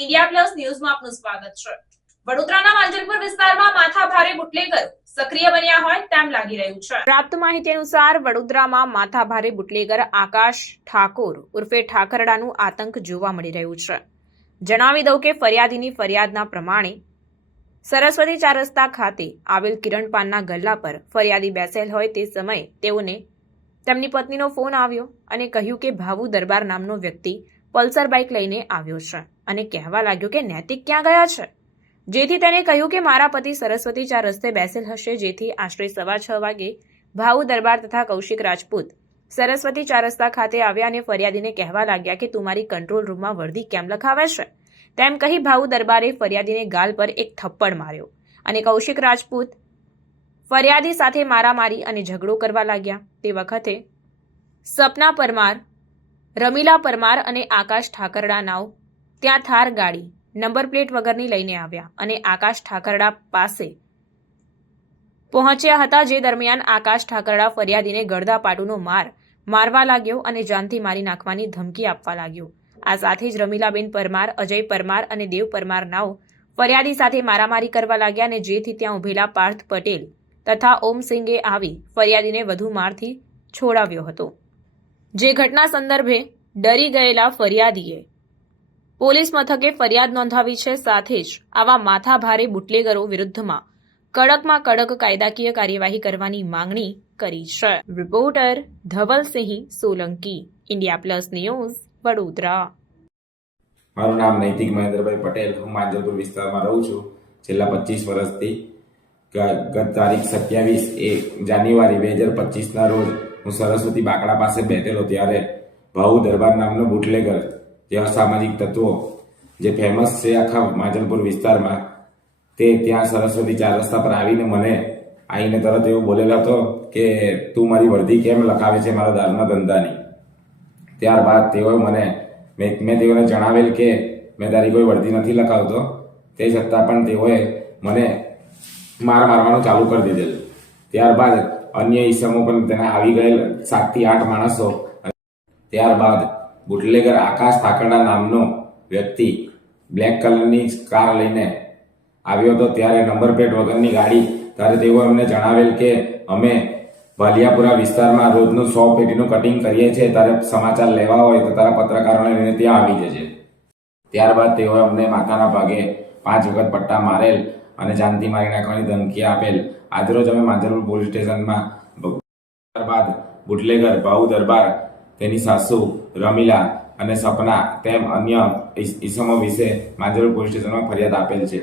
India plus ન્યૂઝમાં આપનું સ્વાગત છે। વડોદરાના માંજલપુર વિસ્તારમાં માથાભારે બુટલેગર સક્રિય બન્યા હોય તેમ લાગી રહ્યું છે। પ્રાપ્ત માહિતી અનુસાર વડોદરામાં માથાભારે બુટલેગર આકાશ ઠાકોર ઉર્ફે ઠાકરડાનું આતંક જોવા મળી રહ્યું છે। જણાવી દઉં કે ફરિયાદીની ફરિયાદના પ્રમાણે સરસ્વતી 4 રસ્તા ખાતે આવેલ કિરણ પાનના ગલ્લા પર ફરિયાદી બેસેલ હોય તે સમયે તેઓને તેમની પત્નીનો ફોન આવ્યો અને કહ્યું કે ભાવુ દરબાર નામનો વ્યક્તિ પલ્સર બાઇક લઈને આવ્યો છે અને કહેવા લાગ્યો કે નૈતિક ક્યાં ગયા છે, જેથી તેને કહ્યું કે મારા પતિ સરસ્વતી 4 રસ્તે બેસેલ હશે, જેથી આશરે 6:15 વાગે ભાવુ દરબાર તથા કૌશિક રાજપૂત સરસ્વતી 4 રસ્તા ખાતે આવ્યા અને ફરિયાદીને કહેવા લાગ્યા કે તું મારી કંટ્રોલ રૂમમાં વર્દી કેમ લખાવે છે, તેમ કહી ભાવુ દરબારે ફરિયાદીને ગાલ પર એક થપ્પડ માર્યો અને કૌશિક રાજપૂત ફરિયાદી સાથે મારામારી અને ઝઘડો કરવા લાગ્યા। તે વખતે સપના પરમાર, રમીલા પરમાર અને આકાશ ઠાકરડા નાવ ત્યાં થાર ગાડી નંબર પ્લેટ વગરની લઈને આવ્યા અને આકાશ ઠાકરડા પાસે પહોંચ્યા હતા, જે દરમિયાન આકાશ ઠાકરડા ફરિયાદીને ગળદાપાટુનો મારવા લાગ્યો અને જાનથી મારી નાખવાની ધમકી આપવા લાગ્યો। આ સાથે જ રમીલાબેન પરમાર, અજય પરમાર અને દેવ પરમાર નાવ ફરિયાદી સાથે મારામારી કરવા લાગ્યા અને જેથી ત્યાં ઉભેલા પાર્થ પટેલ તથા ઓમસિંગે આવી ફરિયાદીને વધુ મારથી છોડાવ્યો હતો, જે ઘટના સંદર્ભે ડરી ગયેલા ફરિયાદીએ પોલીસ મથકે ફરિયાદ નોંધાવી છે। સાથે જ આવા માથાભારે બુટલેગરો વિરુદ્ધમાં કડકમાં કડક કાયદાકીય કાર્યવાહી કરવાની માંગણી કરી છે। Reporter Dhavalsinh Solanki, India plus news, Vadodara. મારું નામ નૈતિક મહેન્દ્રભાઈ પટેલ, હું માંજલપુર વિસ્તારમાં રહું છું છેલ્લા 25 વર્ષથી। ગત તારીખ 27 જાન્યુઆરી 2025ના રોજ હું સરસ્વતી બાકડા પાસે બેઠેલો, ત્યારે ભાવુ દરબાર નામનો બુટલેગર, જે અસામાજિક તત્વો જે ફેમસ છે આખા માંજલપુર વિસ્તારમાં, તે ત્યાં સરસ્વતી 4 રસ્તા પર આવીને તરત એવો બોલેલો હતો કે તું મારી વર્દી કેમ લખાવે છે મારા દારૂના ધંધાની। ત્યારબાદ તેઓએ મેં તેઓને જણાવેલ કે મેં તારી કોઈ વર્દી નથી લખાવતો, તે છતાં પણ તેઓએ મને મારવાનું ચાલુ કરી દીધેલ। ત્યારબાદ અન્ય ઈસમો પણ તેના આવી ગયેલ 7 થી 8 માણસો। ત્યારબાદ બુટલેગર આકાશ ઠાકરડા નામનો વ્યક્તિ બ્લેક કલરની કાર લઈને આવ્યો હતો, ત્યારે નંબર પ્લેટ વગરની ગાડી, ત્યારે તેઓ અમને જણાવેલ કે અમે વાલિયાપુરા વિસ્તારમાં રોજનું 100 પેટીનું કટિંગ કરીએ છીએ, તારે સમાચાર લેવા હોય તો તારા પત્રકારોને લઈને ત્યાં આવી જજે। ત્યારબાદ તેઓએ અમને માથાના ભાગે 5 વખત પટ્ટા મારેલ અને જાનથી મારી નાખવાની ધમકી આપેલ। આજરોજ અમે માંજલપુર પોલીસ સ્ટેશનમાં ત્યારબાદ બુટલેગર ભાવુ દરબાર, તેની સાસુ રમીલા અને સપના તેમ અન્ય ઈસમો વિશે માંજલપુર પોલીસ સ્ટેશનમાં ફરિયાદ આપેલ છે।